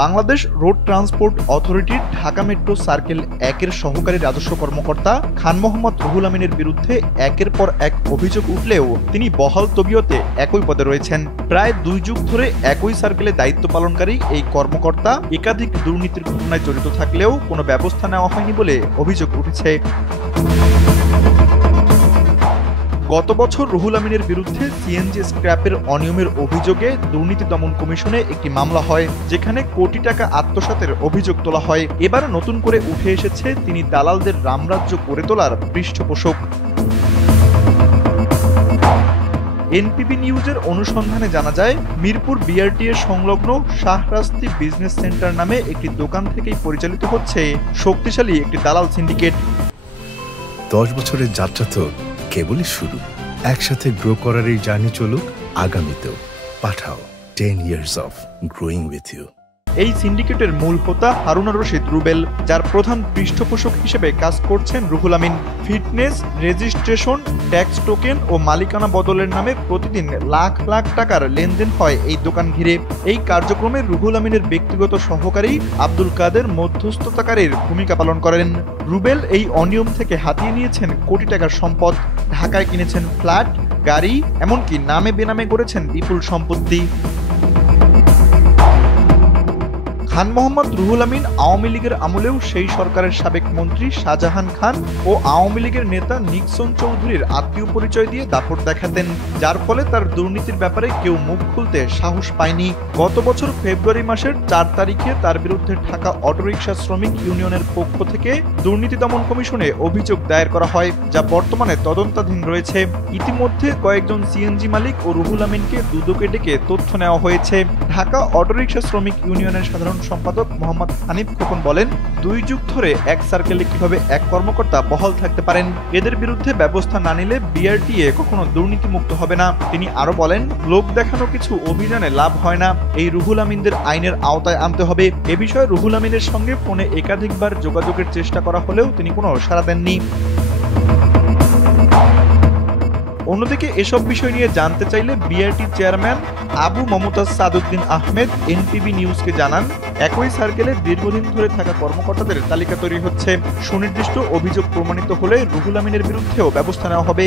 Bangladesh road transport অথরিটির Dhaka metro circle ১-এর সহকারী রাজস্ব কর্মকর্তা খান মোহাম্মদ রুহুল আমিনের বিরুদ্ধে একের পর এক অভিযোগ উঠলেও তিনি বহাল তবিয়তে একই পদে রয়েছেন। প্রায় ২ যুগ ধরে একই সার্কেলে দায়িত্ব পালনকারী এই কর্মকর্তা একাধিক দুর্নীতির ঘটনায় জড়িত থাকলেও কোনো ব্যবস্থা নেওয়া হয়নি বলে অভিযোগ উঠেছে। গত বছর রুহুল আমিনের বিরুদ্ধে সিএনজি স্ক্র্যাপের অনিয়মের অভিযোগে দুর্নীতি দমন কমিশনে একটি মামলা হয়, যেখানে কোটি টাকা আত্মসাতের অভিযোগ তোলা হয়। এবার নতুন করে উঠে এসেছে তিনি দালালদের রামরাজ্য গড়ে তোলার পৃষ্ঠপোষক। এনপিবি নিউজের অনুসন্ধানে জানা যায়, মিরপুর বিআরটি এর সংলগ্ন শাহরাস্তি বিজনেস সেন্টার নামে একটি দোকান থেকেই পরিচালিত হচ্ছে শক্তিশালী একটি দালাল সিন্ডিকেট। 10 বছরের যাত্রা তো কেবলই শুরু। একসাথে গ্রো করার এই জার্নি চলুক আগামীতেও। পাঠাও 10 years of growing with you। এই সিন্ডিকেটের মূল হোতা হারুনুর রশিদ রুবেল, যার প্রধান পৃষ্ঠপোষক হিসেবে কাজ করছেন Ruhul Amin. Fitness, registration, tax token ও মালিকানা বদলের নামে প্রতিদিন লাখ লাখ টাকার লেনদেন হয় এই দোকান ঘিরে। এই কার্যক্রমে রুহুল আমিনের ব্যক্তিগত সহকারী আব্দুল কাদের মধ্যস্থতাকারীর ভূমিকা পালন করেন। রুবেল এই অনিয়ম থেকে হাতিয়ে নিয়েছেন কোটি টাকার সম্পদ। ঢাকায় কিনেছেন ফ্ল্যাট, গাড়ি, এমনকি নামে বেনামে গড়েছেন বিপুল সম্পত্তি। খান মোহাম্মদ রুহুল আমিন আওয়ামী লীগের আমলেও সেই সরকারের সাবেক মন্ত্রী শাহজাহান খান ও আওয়ামী লীগের নেতা নিক্সন চৌধুরীর আত্মীয় পরিচয় দিয়ে দাপট দেখাতেন, যার ফলে তার দুর্নীতির ব্যাপারে কেউ মুখ খুলতে সাহস পায়নি। গত বছর ফেব্রুয়ারি মাসের 4 তারিখে তার বিরুদ্ধে ঢাকা অটোরিকশা শ্রমিক ইউনিয়নের পক্ষ থেকে দুর্নীতি দমন কমিশনে অভিযোগ দায়ের করা হয়, যা বর্তমানে তদন্তাধীন রয়েছে। ইতিমধ্যে কয়েকজন সিএনজি মালিক ও রুহুল আমিনকে দুদকে ডেকে তথ্য নেওয়া হয়েছে। ঢাকা অটোরিকশা শ্রমিক ইউনিয়নের সাধারণ সম্পাদক মোহাম্মদ হানিফ খোকন বলেন, 2 যুগ ধরে এক সার্কেলে কিভাবে এক কর্মকর্তা বহাল থাকতে পারেন? এদের বিরুদ্ধে ব্যবস্থা না নিলে বিআরটিএ কখনো দুর্নীতিমুক্ত হবে না। তিনি আরো বলেন, লোক দেখানো কিছু অভিযানে লাভ হয় না, এই রুহুল আমিনদের আইনের আওতায় আনতে হবে। এ বিষয়ে রুহুল আমিনের সঙ্গে ফোনে একাধিকবার যোগাযোগের চেষ্টা করা হলেও তিনি কোনো সাড়া দেননি। অন্যদিকে এসব বিষয় নিয়ে জানতে চাইলে BRT chairman Abu Momtaz Saduddin Ahmed NPB নিউজকে জানান, একই সার্কেলে দীর্ঘদিন ধরে থাকা কর্মকর্তাদের তালিকা তৈরি হচ্ছে। সুনির্দিষ্ট অভিযোগ প্রমাণিত হলে রুহুল আমিনের বিরুদ্ধেও ব্যবস্থা নেওয়া হবে।